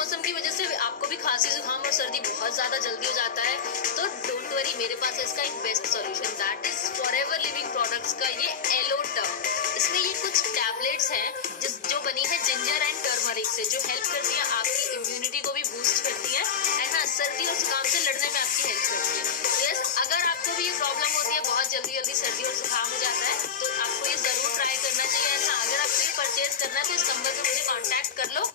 मौसम की वजह से आपको भी खांसी जुकाम और सर्दी बहुत ज्यादा जल्दी हो जाता है, तो डोंट वरी, मेरे पास है इसका एक best solution, that is forever living products का ये एलोटर्म। इसमें ये कुछ टैबलेट्स हैं जो बनी है जिंजर एंड टर्मरिक से, जो हेल्प करती है आपकी इम्यूनिटी को भी बूस्ट करती है एंड हाँ, सर्दी और जुकाम से लड़ने में आपकी हेल्प करती है। यस, अगर आपको भी ये प्रॉब्लम होती है, बहुत जल्दी जल्दी सर्दी और जुकाम हो जाता है, तो आपको ये जरूर ट्राई करना चाहिए। एंड हाँ, अगर आपको ये परचेज करना है तो इस नंबर पे मुझे कॉन्टैक्ट कर लो।